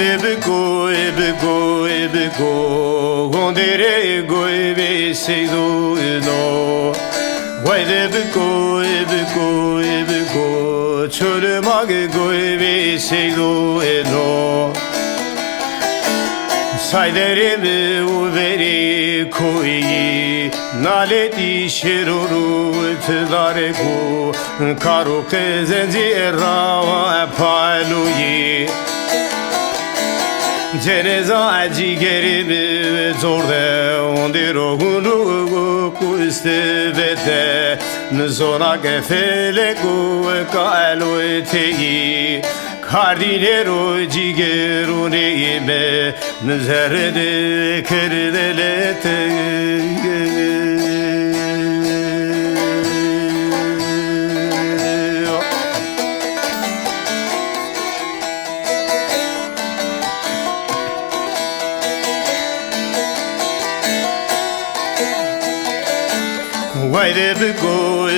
de beko, gondere goy be seydo no. Vay de beko, çölü mage goy be seydo no. Sayderimi uveri koyi, naleti şeruru tedare ko, karo kezenzi rava paluyi. Ceneza cigerimi zorde, ondiro gunu kustevete, nzona gefele ku kalu teyi. Cardinero cigero neyime Nzerde kerdelete Vay de beko,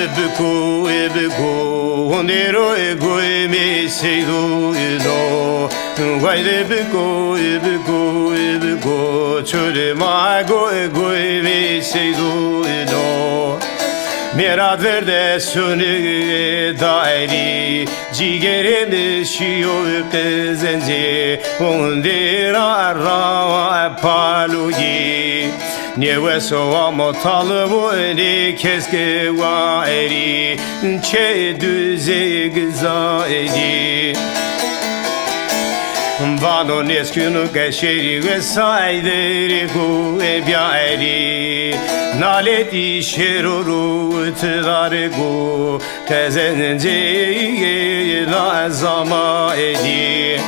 ondero ego me seydo no. Vay de beko, çöle mago ego me seydo no. Merad verde sönü dairi, cigerimi şiyo kezenci, ondera rava paluyi. Niye soğamo talımu eni keske va eri Çe düze gıza eri Vano neskunu geçeri ve sayderi gu ebya eri Naleti şeruru tıdare gu Tezenci lazama eri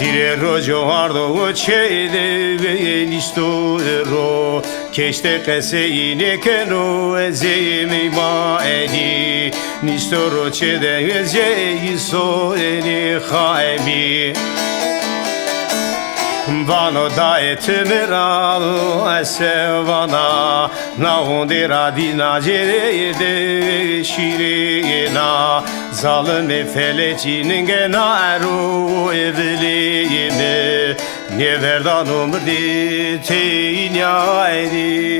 Dire rojo hardo çeyde ve nisto ro Keşte keseyine keno ezeyimi ma edi Nisto ro çede ezeyi so eni haimi Vano da etemeral sevana Na ondera dina cerede şirina Zalime felecinin genaru evliyime Ne verdan umrdi teynya edi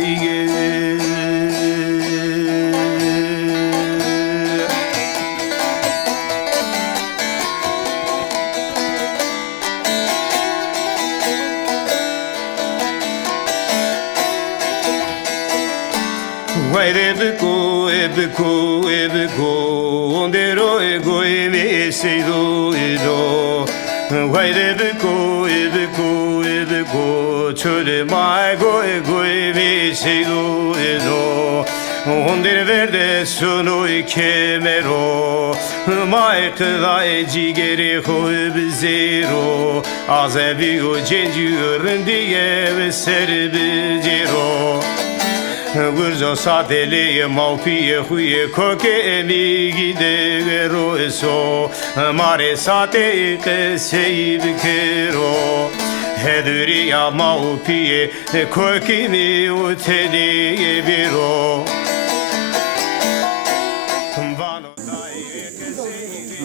Vay de beko, ondero ego me seydo no. Vay de beko, çöle mago ego me seydo no. Ondere verde sono kemero, maikla cigeri koy bizero. Azebi o cencürün diye ve serbizero. Gurzo sadeli maupiye huye koke emi gide roso mare sate keseyi bikero Heduri ya maupiye koke mi uteli biro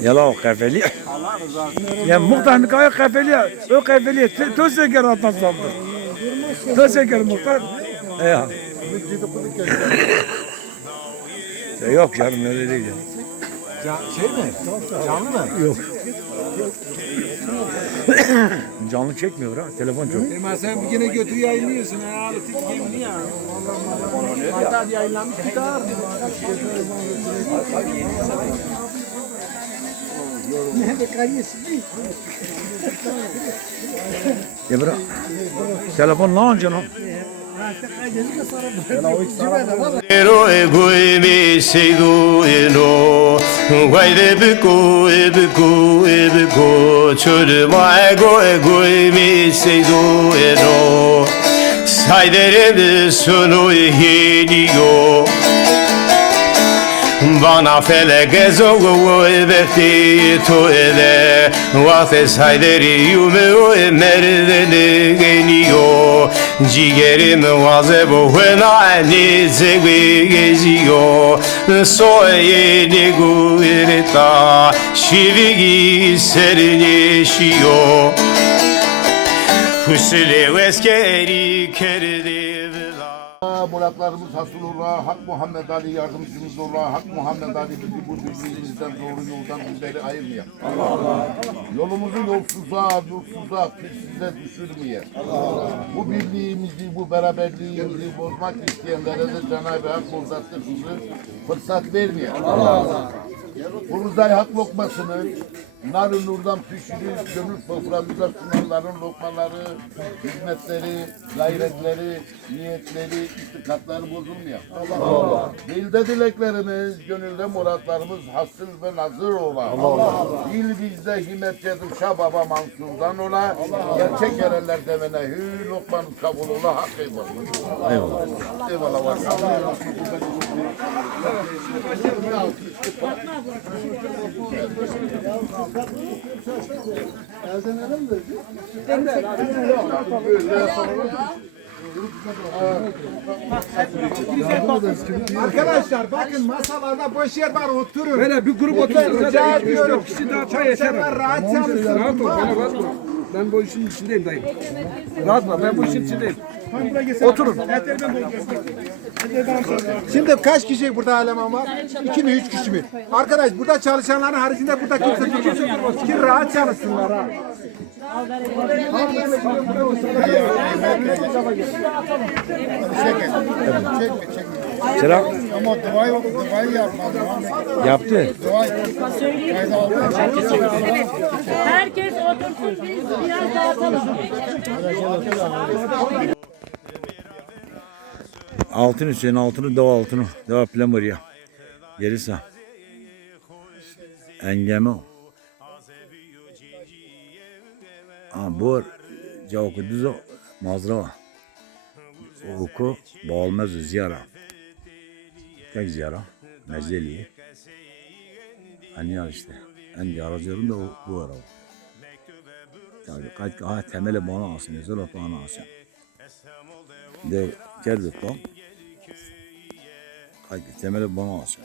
Yala kafeli. Ya muhtar kaya kafeli. O kafeli töseker atmasandı. Töseker muhtar. Ya. Yok canım öyle değil ya. Şey mi? Canlı mı? Yok. Canlı çekmiyor ha. Telefon çok. Sen bir yine götür yayınlıyorsun. Herhalde tek ya. Hatta yayınlanmış gitar. Ya bırak. Telefon ne yapacaksın? Ero ego me seydo no. Vay de beko, çölü mago ego me seydo no. Sayderimi sonu heliyo bana felek ezogu verti tuele Vates hayderi yume o merdene geliyor Ciğerim vazebo hena zegwe geziyor Soye ne guereta şivigi serneşiyor Hüsle veskeri kerdi Muratlarımız hasıl ola, Hak Muhammed Ali yardımcımız ola, Hak Muhammed Ali bizi bu birbirimizden doğru yoldan bizleri ayırmaya. Yolumuzu yolsuza, pisliğe düşürmeye. Bu birliğimizi, bu beraberliğimizi bozmak isteyenlere de Cenab-ı Hak bozattığı fırsat vermeye. Burzay hak lokmasını nar-ı nurdan pişirir, gönül soframıza sunanların lokmaları, hizmetleri, gayretleri, niyetleri, istikatları bozulmuyor. Dilde dileklerimiz, gönülde muratlarımız hasıl ve nazır ola. Dil bizde himmet cedim Şah Baba Mansur'dan ola. Gerçek erenler demene hü lokmanın kabul ola. Hak eyvallah. Eyvallah. Eyvallah. Arkadaşlar bakın masalarda boş yer var oturun. Böyle bir grup oturun. Rica ediyorum. Kişi daha çay içer. Rahat çalışsın. Rahat ol. Ben bu işin içindeyim dayı. Rahat ol. Ben bu işin içindeyim. Oturun. Şimdi kaç kişi burada eleman var? 2 mi 3 kişi mi? Arkadaş burada çalışanların haricinde burada kimse durmaz. Ki rahat çalışsınlar ha. Selam. Ama duayı yapmadı. Yaptı. Herkes otursun biz biraz dağıtalım. Altın Hüseyin altını dava altını. Dava plan var ya. Gerisi. Engeme o. Bu cevabı düzü mazrava. Oku bağılmaz ziyara. Tek ziyara. Mezeliye. Hani ya işte. En yarazıyorum da bu ara. Yani kaç temeli bana alsın. Güzel bana alsın. De geldi tam. Kaç temeli bana alsın.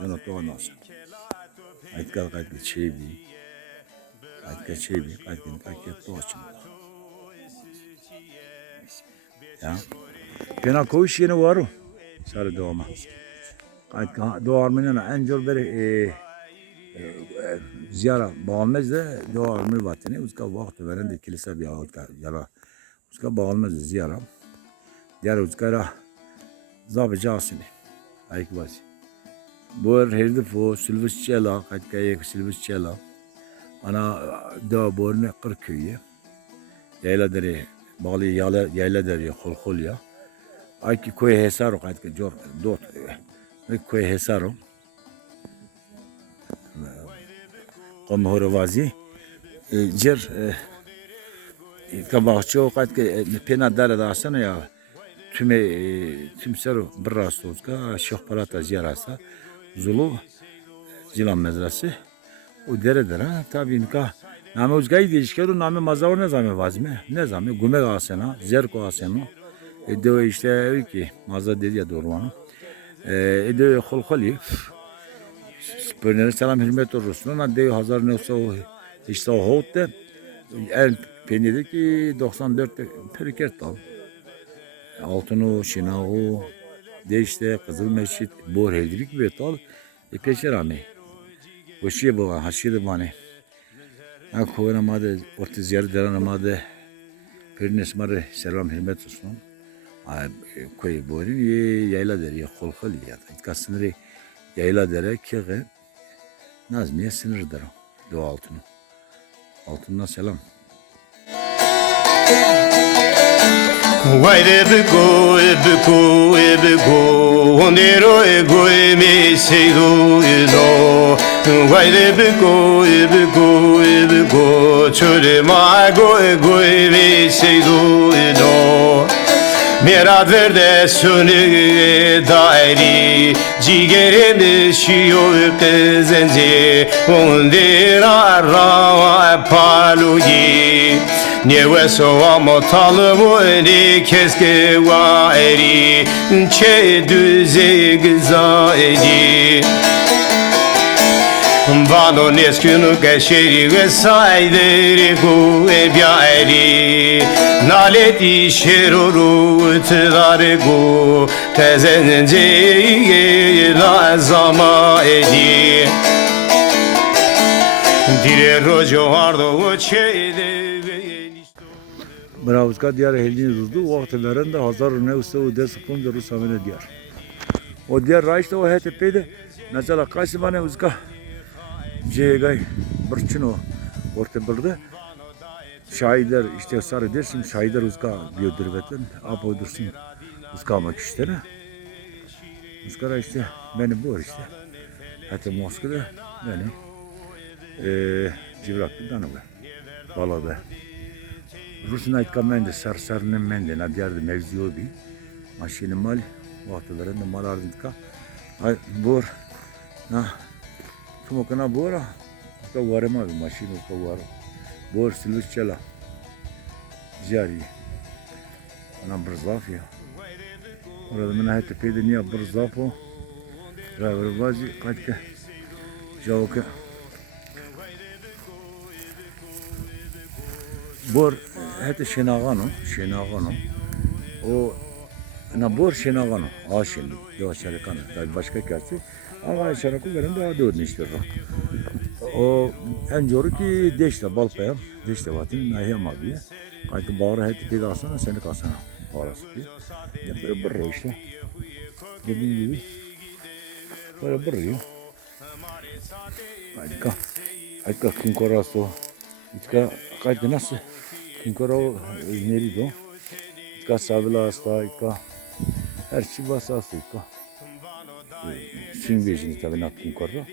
Yönetim bana alsın. Kaç şey bir. Kaç şey bir. Kaç doğaçım. Ya. Fena koyuş yine var o. Sarı doğma. Kaç doğarmının en zor bir ziyara bağılmaz da doğarmı vatını. Uska vakti veren de kilise bir yara. Uska bağılmaz ziyara. Diğer uskara zabıcı asını. Ayık basi. Bu herhalde bu silvus çela. Kaç kaya silvus çela. Ana da borne Kırköy'e. Yayla deri. Bağlı yayla deri kol ya. Ayki koy hesaro kaç ki jor dot. Koy hesaro. Komhorovazi. Jer kabahço kaç ki pena dara da asana ya. Tüm sero brastoska şahparata ziyarasa. Zulu Zilan mezrası. O dere tabii nikah. Name uzgayı değişkiyor. Name mazavur ne zaman vazme? Ne zaman? Gumek asena, zerko asena. Edo işte ki mazda dedi ya doğrulanı. Edo kol. Spörnere selam hürmet olursun. Ama diyor hazır ne olsa o işte o hotte. El peniydi ki 94 periker tal. Altını, şinağı, de işte Kızıl Mescid, Bor Heldirik gibi tal. Peşer ami. Boşuya bu haşir bane. Akhoyna made orta ziyaret eden made pernes mare selam hürmet olsun. Koy borin yayla deri kolkol ya. Kasınırı yayla deri kege nazmiye sınır deri. Do altını. Altından selam. Vay de beko, ondero ego mi seydu ino. Vay de beko, çöre ma ego mi seydu ino. Mirad verde sönü dairi cigerimi şiyor kızınca undira ra paluyi Niye sova talı ni keske wa eri çe düze gzaedi Vano neskunu keşeri ve sayderi ku ebyari Naleti şeruru tıdarı ku Tezence lazama edi Dire rojo hardo çeyde Bravuzka diyar helini uzdu. O vaktilerinde hazar ne usta o ders kunca Rusamene diyar. O diyar raişte o HTP'de mesela Kaysımane uzka Cegay Burçino orta burada şairler işte sarı dersin şairler uzka biyodirvetten apo dursun uzka almak işte ne uzkara işte beni bu işte hatta Moskova'da beni civraklı danıver balada Rus'un aytka mende sarsarının mende na diyardı mevziyo bir maşini mal vaktilerinde mal ardıntka ay bor na Tumokana bora, uska varema bir maşin uska var. Bor silus çela, jari. Ana brzaf ya. Orada mena hete peyde niye brzafo. Driver bazi kaçke. Jauke. Bor hete şenagano. O na bor şenagano. Aşin. Yavaşları kanı. Tabi başka kersi. Ama şarkı veren daha dördün işte. O en zoru ki deşte balpaya, deşte vatin nahiyam abi. Kayıtı bağıra hep dedi alsana, seni kalsana. Bağırası diye. Ya böyle bırrı işte. Dediğim gibi. Böyle bırrıyor. Kayıtka kinkorasu. İtka kayıtı nasıl? Kinkora nerede o? İtka savila hasta, İtka her şey basa hasta İtka. Singvejini tabi nakkin korra.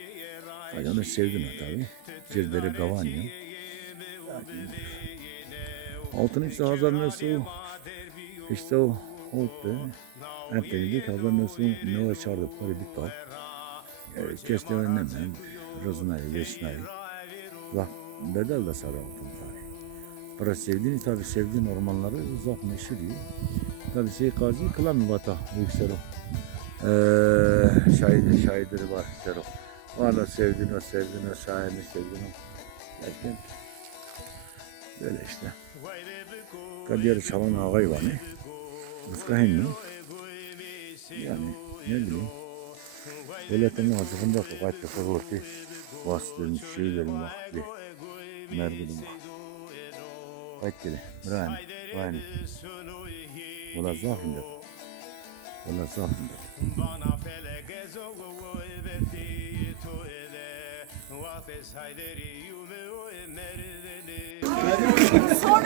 Onu sevdim tabi. Cirdere gavanyo. Altın işte hazar nasıl işte o oldu. Empelidik hazar nasıl ne o çağırdı para bir tal. Keste önlem rozunayı yeşnayı. Bak bedel de sarı altın tabi. Para sevdiğini tabi sevdiğin ormanları uzak meşhuriyor. Tabi şey kazi kılan vata yüksel o. Şairleri var Sero. Valla sevdin o şairini sevdin o. Derken böyle işte. Kadir çalan ağay var ne? Muska henni. Yani ne bileyim. Devletin hazırında fakat tefavurti vasıtların şeylerin vakti. Mergudun vakti. Kaç kere? Brani. Vani. Ola zafında. Ola zafında.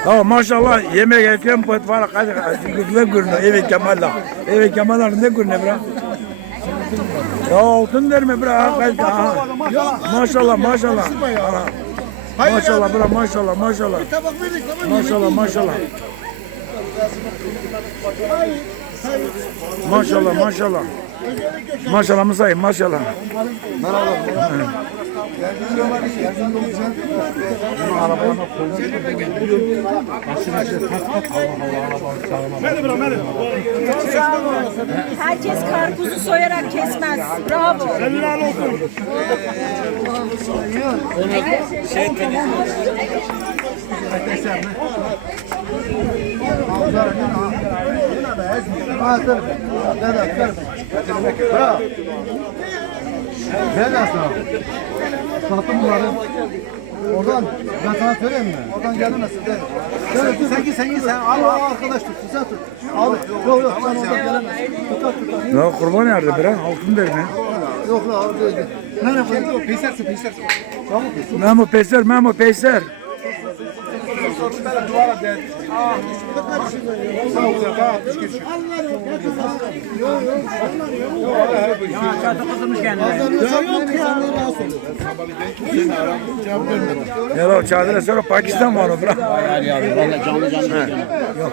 Ha maşallah yemek erken pot var ne görünüyor evet Kemal'la. Evet Kemal'la ne görünüyor bra? Ya altın verme bra kalka. Maşallah maşallah. Maşallah bra maşallah maşallah. Maşallah maşallah. Maşallah maşallah. Maşallah Musa'yı maşallah. Herkes karpuzu soyarak kesmez. Bravo. Ben de sana. Sattım bunları. Oradan ben sana söyleyeyim mi? Oradan gelemezsin. Sen git. Al arkadaş tut. Sen tut. Al. Yok sen oradan gelemezsin. Tut. Ya kurban nerede bre? Altın verme. Yok orada değil. Nereye koyayım? Peysersin. Memo Peyser. Ya o çadırı sonra Pakistan var o bırak. Hayır abi vallahi canlı. Yok.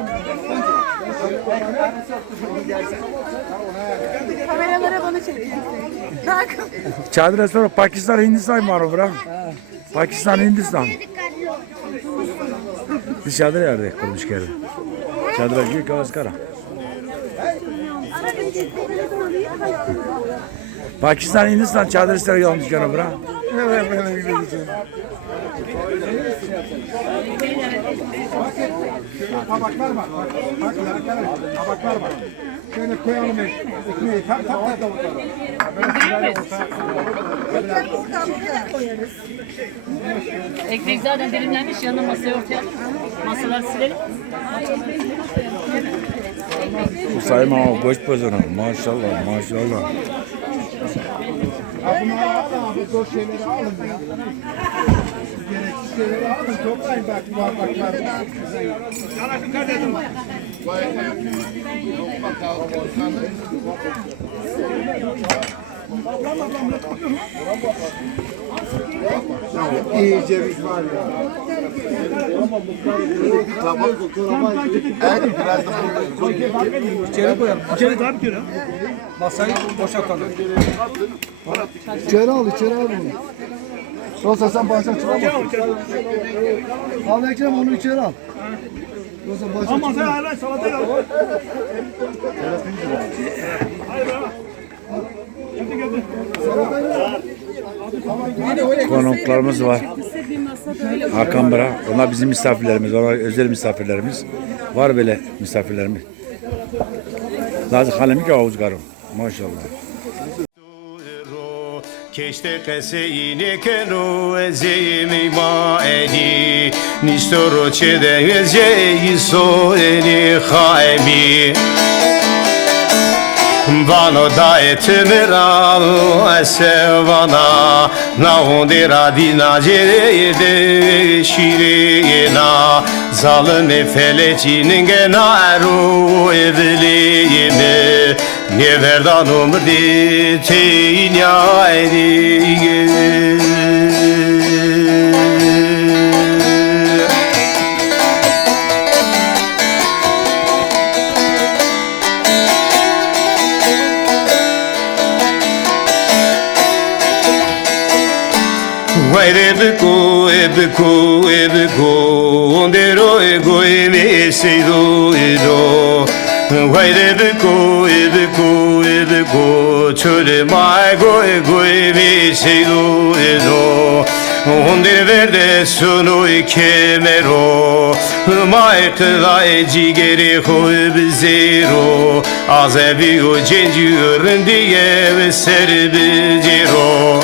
Kameralara bana çekiyor. Bak. Çadıra sonra Pakistan, Hindistan var bırak. Pakistan, Hindistan. Biz çadır yerde kurmuş kere. Çadıra büyük Avaskara. Pakistan, Hindistan çadır ister yanlış yana bırak. Tabaklar var. Bak, tabaklar var. Şöyle koyalım ekmeği. Tak tavukları. Ekmek zaten dilimlenmiş, yanına masayı ortaya alalım. Masaları silelim. Sayma o boş pozunu. Maşallah maşallah. Bunları alın abi. Zor şeyleri alın ya. Gereksiz şeyleri alın. Toplayın bak. Bak. Sana dikkat edin bak. İyi ceviz var ya. Tamam. Evet, biraz da İçeri koyalım. İçeri tabii ki. Masayı boşaltalım. İçeri al bunu. Yoksa sen başa çıkamazsın. Al Ekrem onu içeri al. Yoksa başa çıkamazsın. Ama sen hala salata yap. Konuklarımız var. Hakan Bıra. Onlar bizim misafirlerimiz. Onlar özel misafirlerimiz. Var böyle misafirlerimiz. Lazım halimi ki avuzgarım. Maşallah. Keşte keseyine kenu ezeyimi ma edi Nistoro çede ezeyi so eni haimi Vano da etmiral sevana Na ondira dina cerede şirina Zalimi felecinin genaru evliyimi Ne verdan umri teynya edi Ebiku, ondero ego eme seido edo. Ebiku, çöle ma ego eme seido edo. Ondere verde sunu kemero, ma ekla cigeri koy bizero. Azebi o cencürün diye ve serbicero.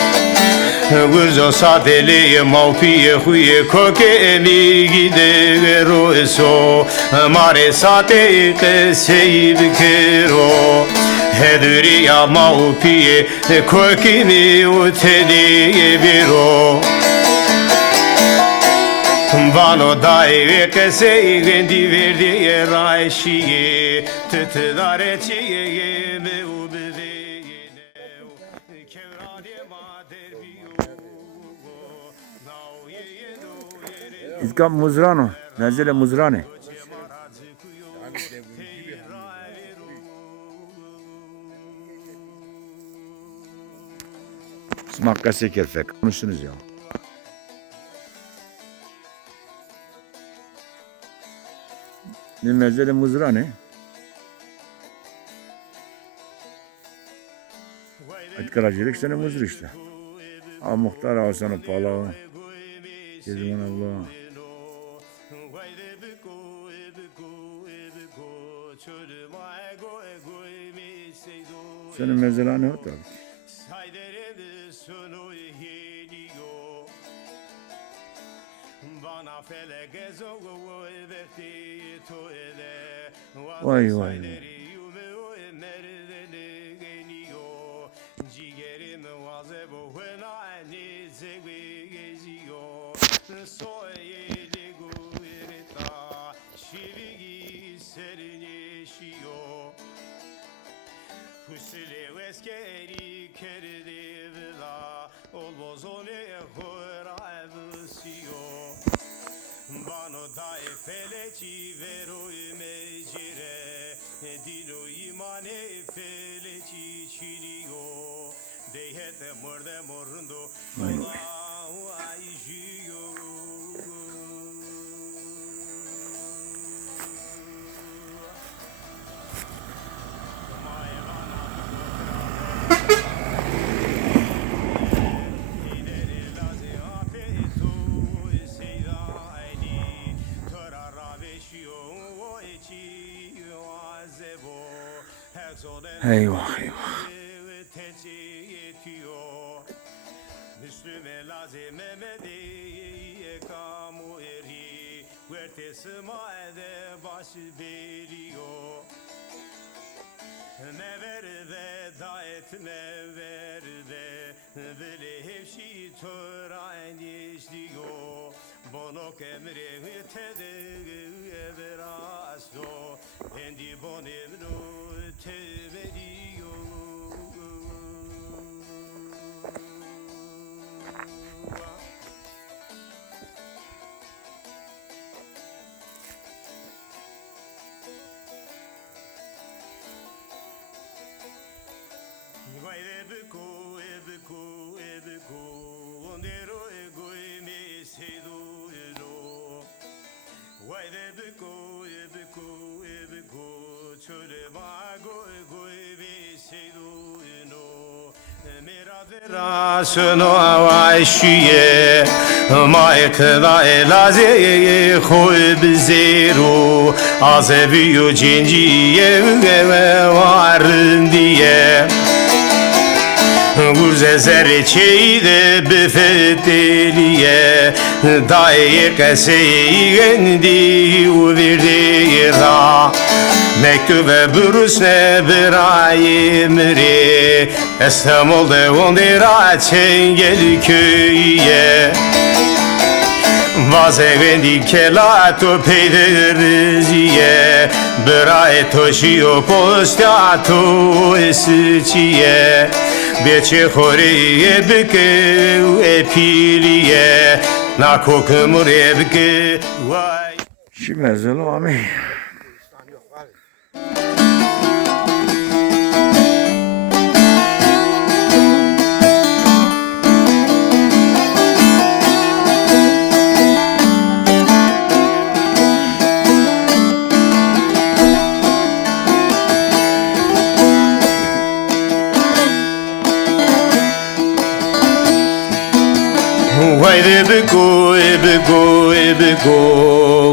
Gurzo sadeli maupiye huye koke mi gide roso mare sate ke seyib kero heduri ya maupiye koke mi uteli biro Vano dai ke seygendi verdi raşiye tütdare çiye me ubde İzkan Muzrano. Nezele Muzrani. Smakka sekerfek. Konuştunuz ya. Ne mezele Muzrani? Etkaracılık sene muzur işte. Al muhtar al sana palağı. Gezmen Allah. Senin mezela ne o tabi? Vay vay vay. Pusile veskeri kerdi vila ol bozone horavsio Bano dai feleci vero mejire dino imane feleci çiliyo deyhete morde morundo Vay vay. ay jiyo Eyvah eyvah. Müslüme lazım Mehmediye kamu eri vertesi maede başı veriyor Meverde daetme verde Veli hepsi tören işliyor Bonok emre tede everasto Endi bon emru teveriyor Rasunu avaşiye Maykla elaze koy biziru Azeviyu cinciye ve varın diye Gurze zerçeyi de befeteliye Daye keseyi gendi uvirdi ra Mektube bürüsne bir emri İstanbul'da ondira çengel köyye Vazevendi kelato peyderiziye Bıray toşiyo postato esiciye Beçe horiye bike epiliye Nakokumur ebke vay Şimezelo ami. Vay de beko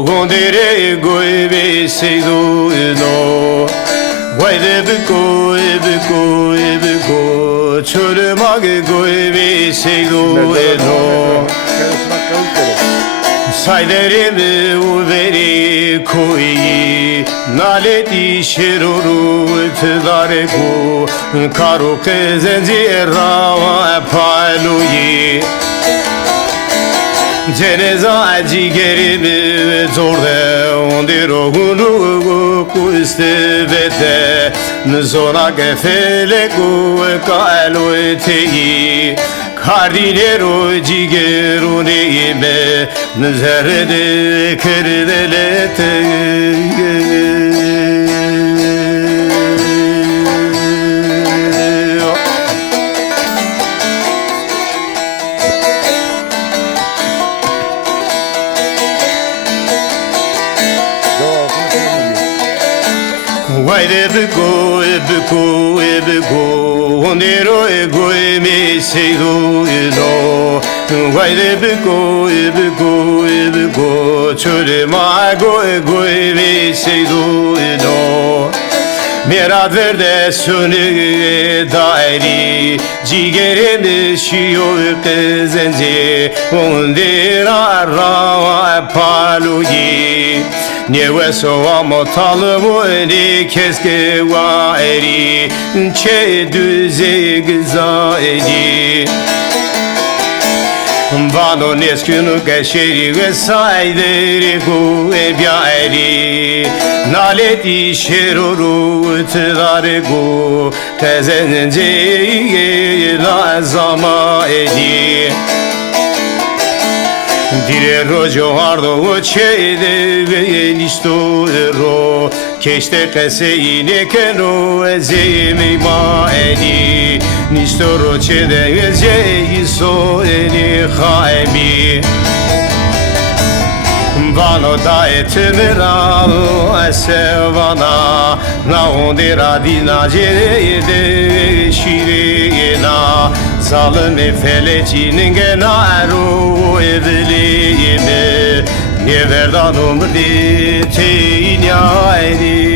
Gondere goy be seydo no Vay de beko Çölü mage goy be seydo no Sayderimi uveri koyi Naleti şeruru tedare ko Karo kezenci rava paluyi Ceneza cigerimi zorde ondiro gulu kustevete Nzona gefele ku kalu eteyi Kardinero cigeru neyime Nzerde kerdelete Vay de beko Ondero ego mi seydo no Vay de beko Çölü mago ego mi seydo no Mirad verde sönü dairi Cigerimi şiyor kezenci Ondera rava paluyi Niye soğamo talımı ni keske va eri Çe düze gıza eri Vano neskunu keşeri ve sayderi ku ebya eri Naleti şeruru tedare ku Tezence lazama eri Dire rojo ardo cede venisto ero Keşte keseyine keno ezeyimi ma eni Nistoro çede ezeyi so eni haemi Vano da etemera esevana Na ondera dina cereyde şirina Zalimi felecinin genaru evliyimi Ne verdan umri teynya eni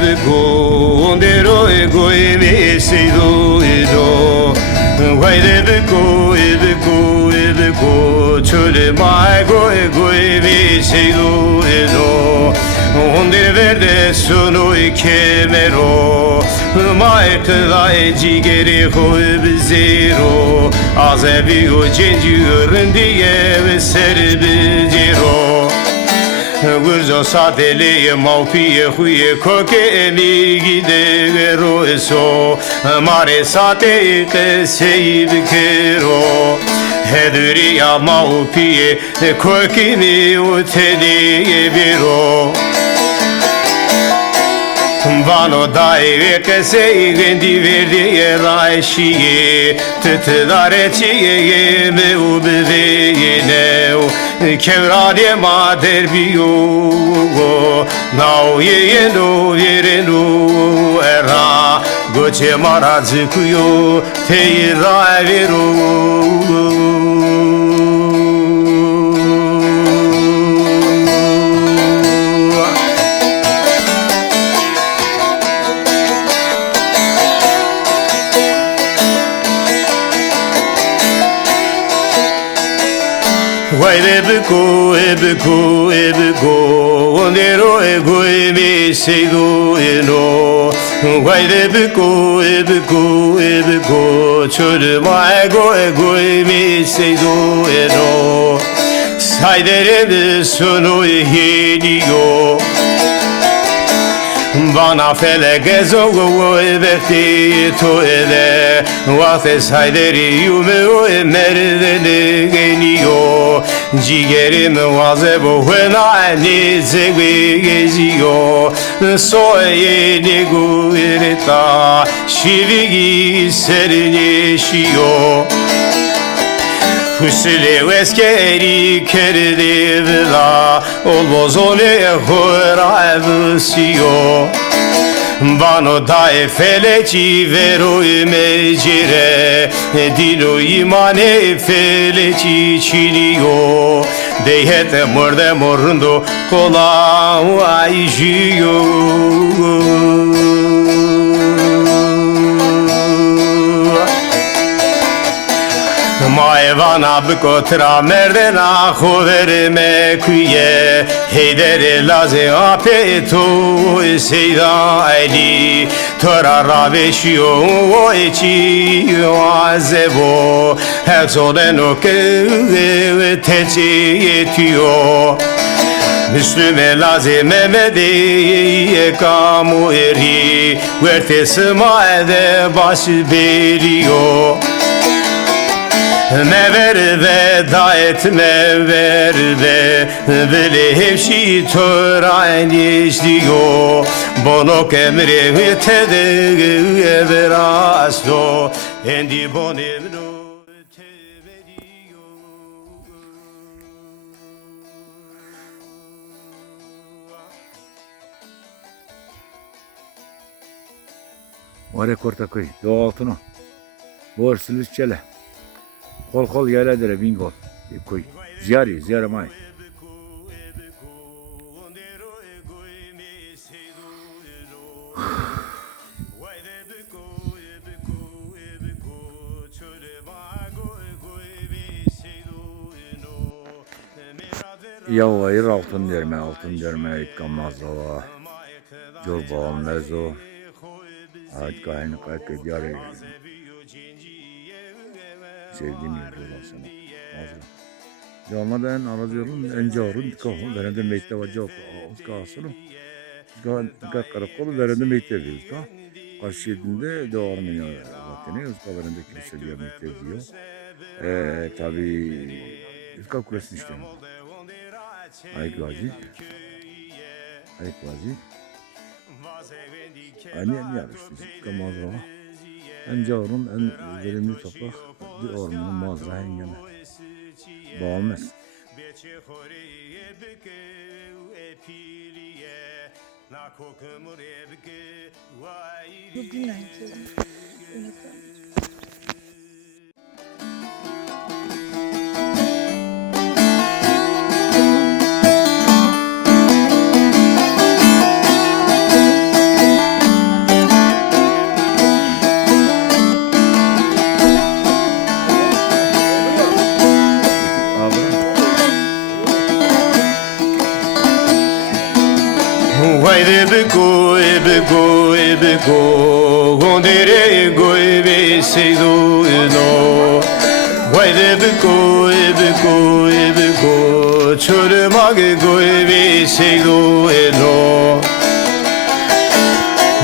Ebeco, ondero ego eme seido edo. Vay ebeco, çöle maigo ego eme seido edo. Onde verde sono kemero, maikla cigeri hoy bizero. Azebi o cenci diye ve serbicero. Gurzo sadeli maupiye huye koke mi gide roeso mare sate ke seyib kero heduri ya maupiye koke mi uteli biro Vano dai che sei vendi verdi e raisci te dare ci me ubevine Kevrade ma derbiyo Nao ye no yere no era Goche marazikuyo te ravero Vay ebeco, ondero ego eme seido eno. Vay ebeco, çölü maigo ego eme seido eno. Sayderemi sonu heliyo. Bana felege zogo verti to ele Vafes hayderi yume o merdene geliyor Ciğerim vazebo hena ni zegwe geziyor Soyeni guireta şivigi serneşiyor Hüsle veskeri kerdi vila Olmaz ole hora evsiyo Bano dae feleci vero mecire Dino imane feleci çiliyo Deyhete morde morundo kola ayjiyo Maevana bikotra merdena khoverme kuye Heydere laze apeto seyda ali Tora rabeşiyo o eçi azebo Hezoden o ke teci yetiyor Müslüme lazım Mehmedi kamu eri Verte smaede başı veriyor Me ver ve da etme ver ve Veli hevşi tören işliyor Bonok emri tede ver aslo Endi bon emro Oraya korta koy. Doğu altına. Borsuluz çele. Kol yerlere bingol. Koy. Ziyare may. Yavayır altın derme itkanmaz ova. Jol bağım lezo. Ağaç kaynı kayık ediyarı. Sevdiğim yolda sana. Yolmadan aracılığın önce orun kahve verende meyte vacak kahsını. Karakolu verende meyte diyoruz da. Karşıyedinde doğru mu ya? Vatene uzka verende kilise diye meyte diyor. Tabii uzka kulesini işte. Ayık vazi. Aynı yapmıştı. Kamazra. Önce orun en verimli toprak bir ormanın mazra hengeme. Bağımız. Haydi biko, gondere goy be seydo no. Haydi biko, çölü mage goy be seydo no.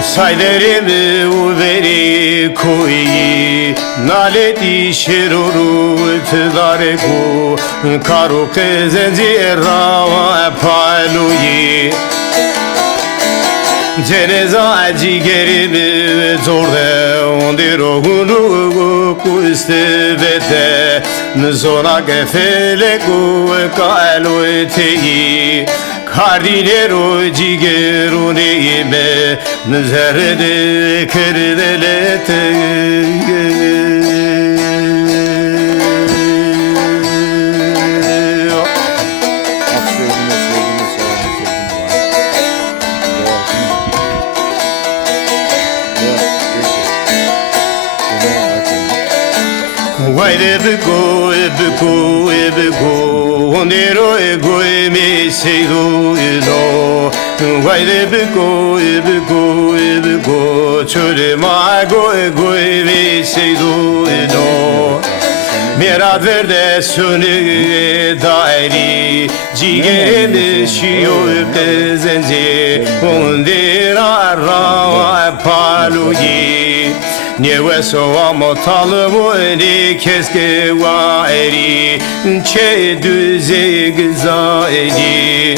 Sayderimi uveri koyi, naleti şeruru tedare ku, karu kezenci rava paluyi. Ceneza cigerimi zorde ondiro hunu kustevete Nzona gefele ku kaelo teyi Kardinero cigeru neyime Nzerde kerdelete Haydi biko, ondero goy me seydo no. Haydi biko, çölü ma goy me seydo no. Mirad verde sönü dairi, cigerimi şiyo tezenci, ondera rava paluyi. Niye soğamo talımu ni keske wa eri çe düze gıza eri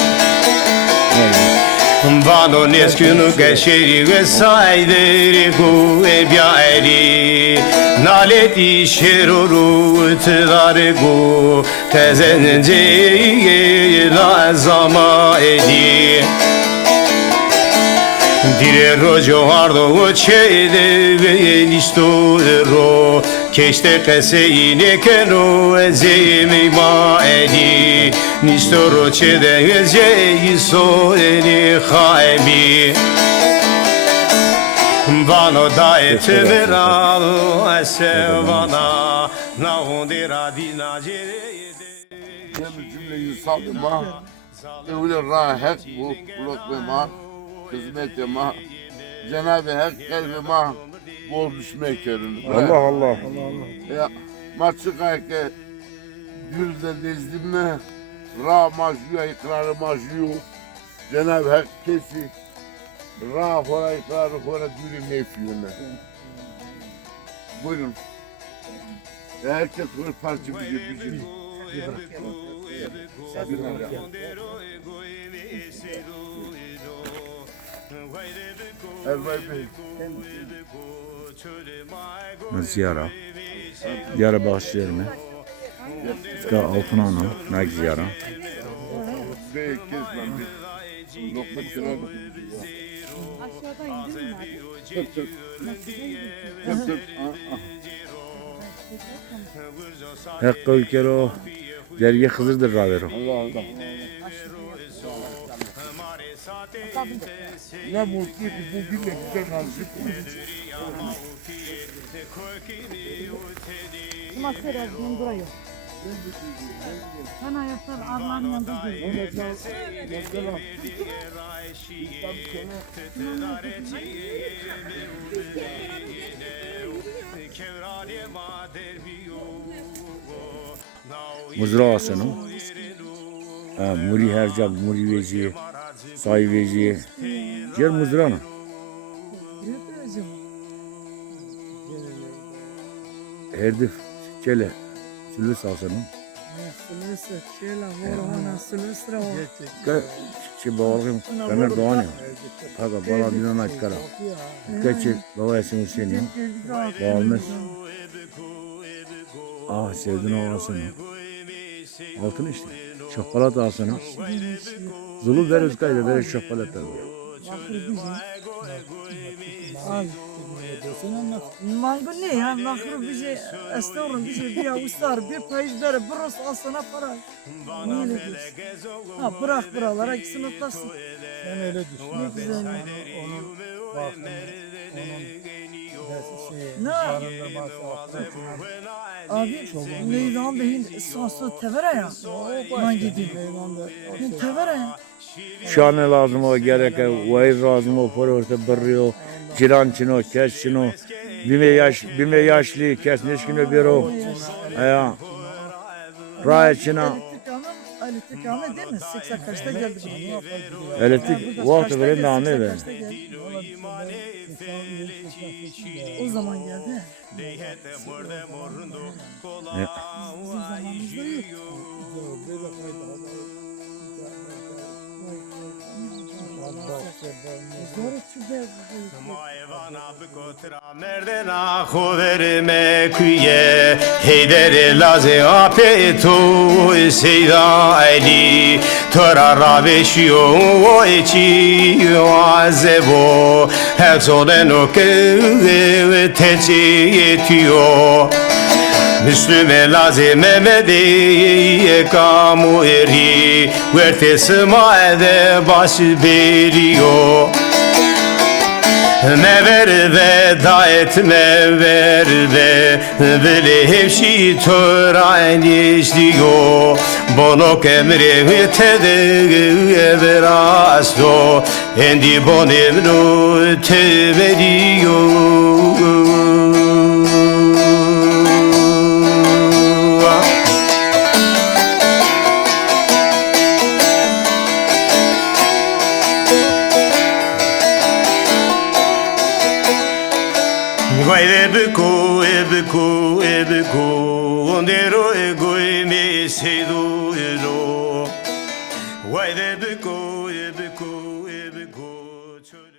Vano neskunu geçeri ve sayderi ku ebya eri Naleti şeruru tıdare ku tezence lazama eri Dire rojo ardo çeyde ve nisto ro Keşte keseyine keno ezemi ma edi Nisto ro çeyde ezeyi so eni haimi Vano da etemeralı esevana Na ondira dina cereyde Temiz cümleyi sallama. Öyle rahat bu blok ve ma. Hizmet ema. Cenab-ı Hak kalbime bol düşmek körünü. Allah. Ya maçı kayke gülde dizdim mi? Ra majyu ikrarı majyu. Cenab-ı Hak kesi. Ra fora ikrarı fora gülü nefyüne. Buyurun. Herkes bir parça bir Ziyara. Ziyara bağışlayalım mı? Ska altına onu. Ne ziyara? Lokma çırağı. Hakkı ülkeri o. Dergi Hızır'dır ravero. Ne mutlu ki bu günle güzel nasip. Masaya duruyor. Ben ayaklar Allah'ın yanında değil. mızrağısını. Muri hercab, muri veci, say veci. Yer mızrağını. Herdif, çele, sülüs alsana. Çi bağırgım, kamer doğanı. Fakat bana bilen açkara. Geçi, baba esin Hüseyin'im. Bağılmaz. Ah sevdin oğlasını. Altın işte. Şokolat alsana. Zulu ver özkayla ver şokolat al. Mango ne ya? Nakır bize estağfurullah bize bir avustar, bir payızları, bir ros alsana para. Niye öyle diyorsun? Ha bırak buralara gitsin otlasın. Sen öyle düşün. Ne güzel ya. Onun bakımı, onun Ne? barındırması, Abi Leylan Bey'in sansı tevere ya. Ben gideyim. Ben tevere ya. Şane lazım o gerek, vayır lazım o para orta bırıyor. Ciran çino, kes çino. Bime yaşlı, kes neşkine bir o. Ya. Raya çino. Elektrik anı değil mi? 80 kaçta geldi bu? Elektrik vakti veren de anı be. O zaman geldi. Ne? Bizim zamanımızda yok. Merdena khoverme kuye heydere laze apetu seyda ali tora raveşiyo o eçi azebo her zoden o ke teciyetiyo Müslüme lazım Mehmediye kamu eri verte smaede baş veriyor Mever veda etme ver ve Veli hevşi tören işliyor Bonok emri tede verasto Endi bon emru te veriyor Ebeku, ondero ego me sedo ero. Why the beko